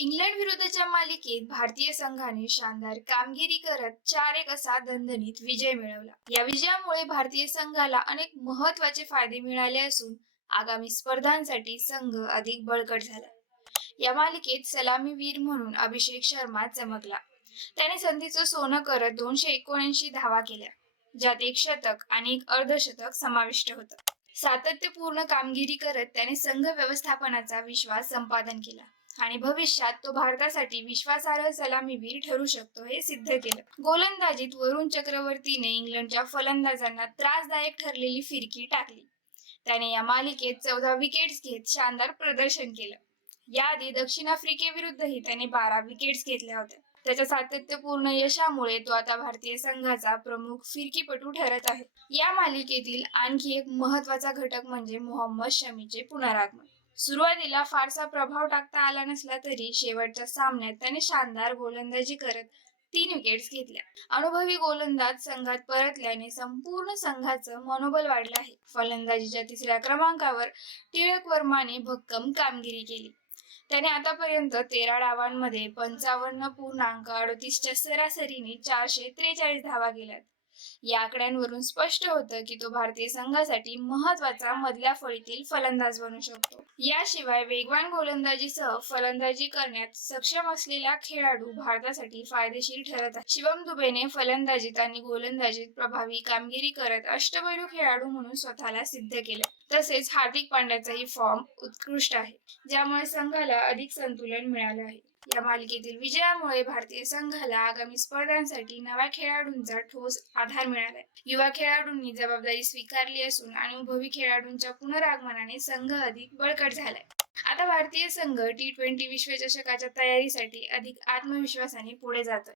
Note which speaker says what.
Speaker 1: England विरुद्धच्या मालिकेत भारतीय संघाने शानदार कामगिरी करत चार एक असा दणदणीत विजय मिळवला. या विजयामुळे भारतीय संघाला अनेक महत्त्वाचे फायदे मिळाले असून आगामी स्पर्धांसाठी संघ अधिक बळकट झाला. या मालिकेत सलामीवीर म्हणून अभिषेक शर्मा चमकला. त्याने संधीचं सोनं करत दोनशे एकोणऐंशी धावा केल्या ज्यात एक शतक आणि एक अर्धशतक समाविष्ट होतं. सातत्यपूर्ण कामगिरी करत त्याने संघ व्यवस्थापनाचा विश्वास संपादन केला. आणि भविष्यात तो भारतासाठी विश्वासार्ह सलामीवीर ठरू शकतो हे सिद्ध केलं. गोलंदाजीत वरुण चक्रवर्तीने इंग्लंडच्या फलंदाजांना त्रासदायक ठरलेली फिरकी टाकली. त्याने या मालिकेत चौदा विकेट्स घेत शानदार प्रदर्शन केलं. याआधी दक्षिण आफ्रिकेविरुद्धही त्याने बारा विकेट्स घेतल्या होत्या. त्याच्या सातत्यपूर्ण यशामुळे तो आता भारतीय संघाचा प्रमुख फिरकीपटू ठरत आहे. या मालिकेतील आणखी एक महत्त्वाचा घटक म्हणजे मोहम्मद शमीचे पुनरागमन. सुरुवातीला फारसा प्रभाव टाकता आला नसला तरी शेवटच्या सामन्यात त्याने शानदार गोलंदाजी करत तीन विकेट्स घेतल्या. अनुभवी गोलंदाज संघात परतल्याने संपूर्ण संघाचं मनोबल वाढलं आहे. फलंदाजीच्या तिसऱ्या क्रमांकावर टिळक वर्माने भक्कम कामगिरी केली. त्याने आतापर्यंत तेरा डावांमध्ये पंचावन्न पूर्णांक अडतीसच्या सरासरीने चारशे त्रेचाळीस धावा केल्यात. या आकड्यांवरून स्पष्ट होतं की तो भारतीय संघासाठी महत्त्वाचा मधल्या फळीतील फलंदाज बनू शकतो. याशिवाय वेगवान गोलंदाजीसह फलंदाजी करण्यात सक्षम असलेला खेळाडू भारतासाठी फायदेशीर ठरत आहे. शिवम दुबेने फलंदाजीत आणि गोलंदाजीत प्रभावी कामगिरी करत अष्टपैलू खेळाडू म्हणून स्वतःला सिद्ध केलं. तसेच हार्दिक पांड्याचाही फॉर्म उत्कृष्ट आहे ज्यामुळे संघाला अधिक संतुलन मिळालं आहे. या मालिकेतील विजयामुळे भारतीय संघाला आगामी स्पर्धांसाठी नव्या खेळाडूंचा ठोस आधार मिळालाय. युवा खेळाडूंनी जबाबदारी स्वीकारली असून अनुभवी खेळाडूंच्या पुनरागमनाने संघ अधिक बळकट झालाय. आता भारतीय संघ टी ट्वेंटी विश्वचषकाच्या तयारीसाठी अधिक आत्मविश्वासाने पुढे जातोय.